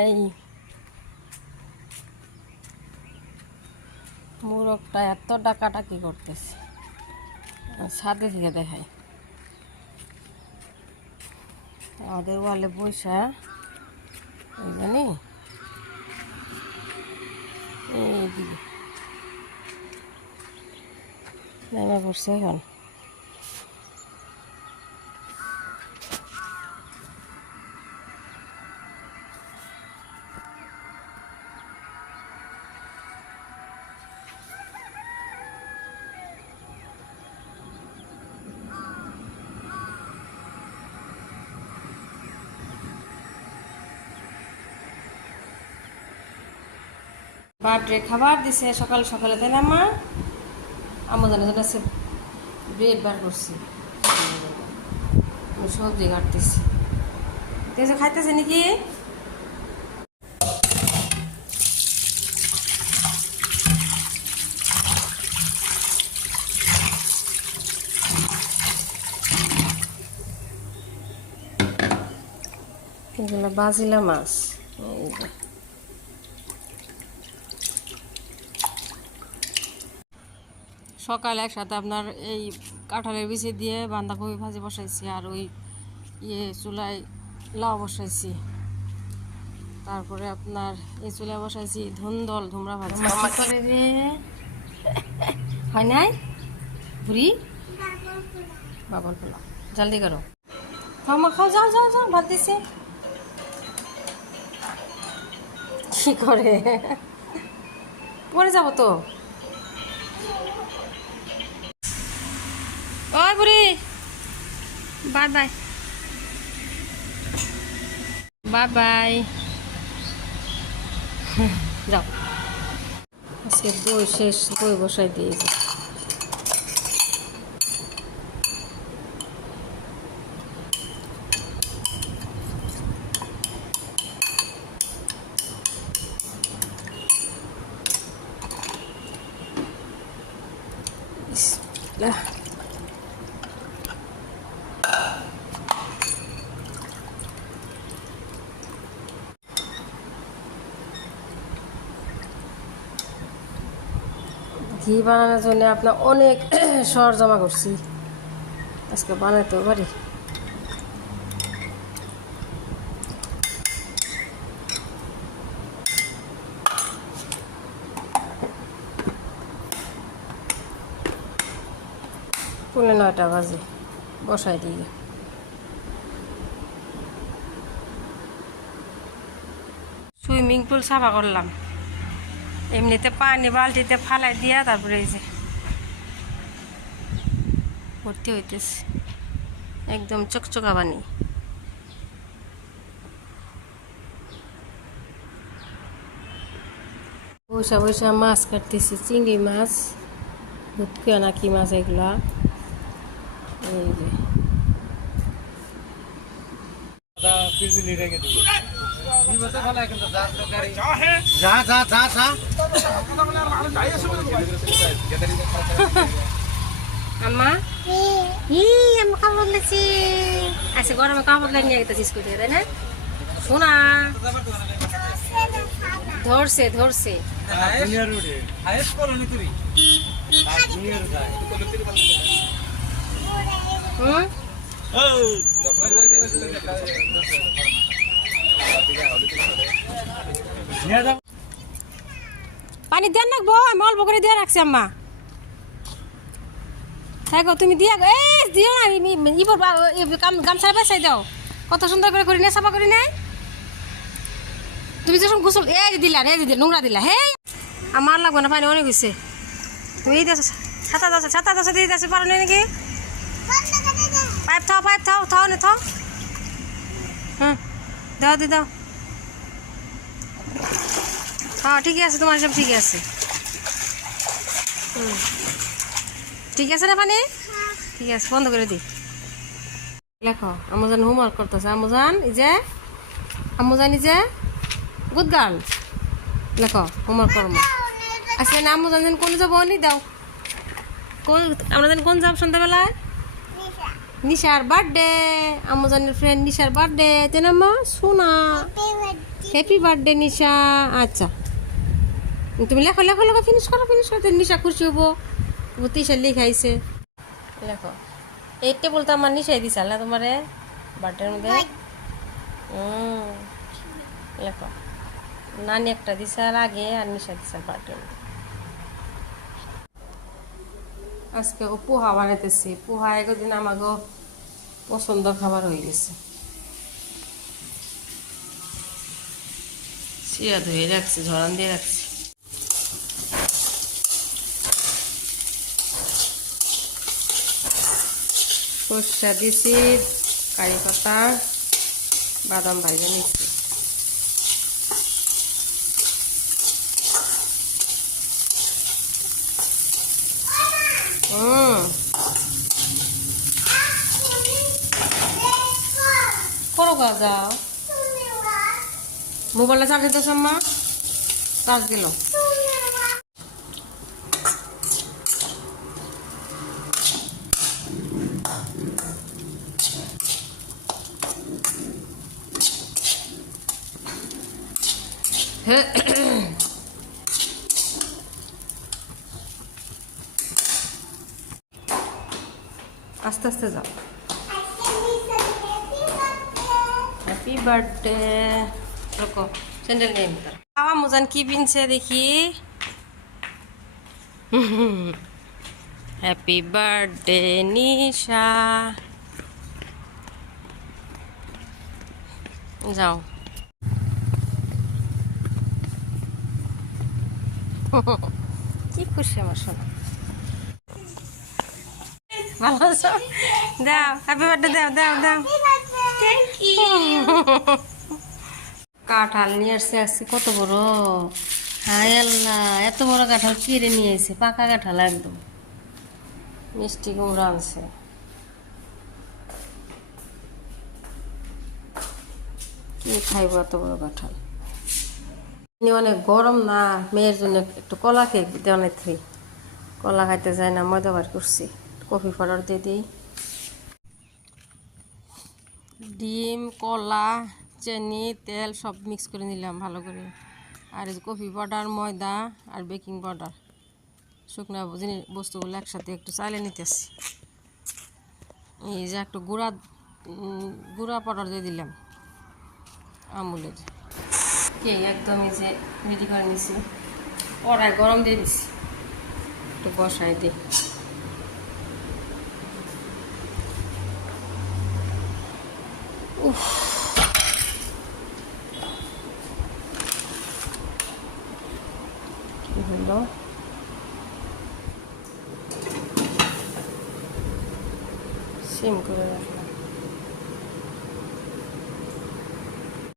এই মোরগটা এত ডাকাডাকি করতেছে, ছাদে থেকে দেখাই। আমাদের ওয়ালে বৈশা এই জানি এইদিকে নেমে পড়ছে এখন। বার্থডে খাবার দিছে সকাল সকালে, তাই না মা? আমার জানা জানা আছে ব্রেড বার করছি, সবজি কাটতেছি। কিছু খাইতেছে নাকি? এগুলো বাজিলা মাছ। সকালে একসাথে আপনার এই কাঁঠালের বিচি দিয়ে বাঁধাকপি ভাজি বসাইছি, আর ওই চুলায় লাউ বসাইছি। তারপরে আপনার এই চুলায় বসাইছি ধুন্দল ধুমরা ভাজি। হয় নাই বুড়ি বাবল পোলাও, জলদি করো, খাও মা খাও, যাও যাও যাও, ভাত দিছে। কি করে পরে যাবো তো। ওই বুড়ি বাই বাই বাই বাই, যাও। আজকে দই শেষ, দই বসাই দিয়েছি। ঘি বানানোর জন্য আপনার অনেক সর জমা করছি, আজকে বানাতেও পারি। পৌনে 9টা বাজে, বসাই দিয়ে সুইমিং পুল সাফা করলাম। এমনিতে পানি বালতিতে ফালাই দিয়া তারপরে এই যে ভর্তি হইতেছে, একদম চকচকা পানি। বৈশা বৈশা মাছ কাটতেছি, চিংড়ি মাছ, ভুটকুয়া না কি মাছ এগুলা। এই যে আম্মা আমি কাপড় বদলেছি, আচ্ছা গরমে কাপড় বদলাই নিয়ে গেছি স্কুল থেকে, তাই না? শোনা ধরছে ধরছে পানি দেন রাখবো, আমি অল্প করে দিয়ে রাখছি। আম্মা থাকো, তুমি দিয়ে দিও না, গামছা বাসাই দাও, কত সুন্দর করে করি না, সাফা করি নাই। তুমি যখন গোসল দিলা নোংরা দিলা, হে আমার লাগবে না, পানি অনেক হয়েছে। তুমি ছাতা দশা দিয়ে দিতে পারো না নাকি? পাইপ থাও থাও না থাও, হ্যাঁ দাও দি দাও। হ্যাঁ ঠিকই আছে, তোমার সব ঠিকই আছে। ঠিক আছে না পানি? ঠিক আছে, বন্ধ করে দি। লেখো, আমুজান হোমওয়ার্ক করতেছে। আমুজান এই যে গুড গার্ল, লেখো হোমওয়ার্ক করবো। আচ্ছা না আমুজান যেন কোন যাবো নি দাও, আমরা যেন কোন যাব সন্ধ্যাবেলায়? নিশার বার্থডে, আমুজানের ফ্রেন্ড নিশার বার্থডে, তাই না মা? শোনা হ্যাপি বার্থডে নিশা। আচ্ছা তুমি লেখো লেখো লেখো, ফিনিশ করো নিশা খুশি হবো। তিশা লিখাইছে, লেখো। এই টেবুলটা আমার নিশাই দিছাল না তোমারে বার্থডের মধ্যে। লেখো, নানি একটা দিছাল আগে আর নিশা দিছাল বার্থডের মধ্যে। আজকে ও পোহা বানাইতেছি। পোহা একদিন আমাকে পছন্দের খাবার হয়ে গেছে। চিরা ধুয়ে রাখছি, ঝরান দিয়ে রাখছি। সরষা দিছি, কারি পাতা, বাদাম ভাজা নিচ্ছি। করো যাও, মোবাইলটা চার্জ দিতেছ মা? চার্জ দিল। আস্তে আস্তে যাও। Happy birthday. রকো স্যান্ডেল নেই তার। বাবা মোজান কি পিনছে দেখি। হ্যাপি বার্থডে নিশা। যাও। কি খুশি আমার শোনা। ভালো আছো? দাও হ্যাপি বার্থডে, দাও দাও দাও। কাঁঠাল নিয়ে আসছে, আসছে কত বড়। হায় আল্লাহ, এত বড় কাঁঠাল কিনে নিয়ে এসে, পাকা কাঁঠাল একদম। মিষ্টি কুমড়া আনছে। কি খাইব এত বড় কাঁঠাল। অনেক গরম না, মেয়ের জন্য একটু কলা কেক দিতে অনেক থ্রি। কলা খাইতে যায় না, ময়দা বার করছি। কফি পাউডার দিয়ে দিই। ডিম, কলা, চিনি, তেল সব মিক্স করে নিলাম ভালো করে। আর এই কফি পাউডার, ময়দা আর বেকিং পাউডার, শুকনো জিনিস বস্তুগুলো একসাথে একটু চাইলে নিতেছি। এই যে একটু গুঁড়া পাউডার দিয়ে দিলাম আমুলের। কে একদম এই যে রেডি করে নিছি। কড়াই গরম দিয়ে দিছি, একটু বসাই দিই। উফ, কি হলো? সিম করে রাখলাম।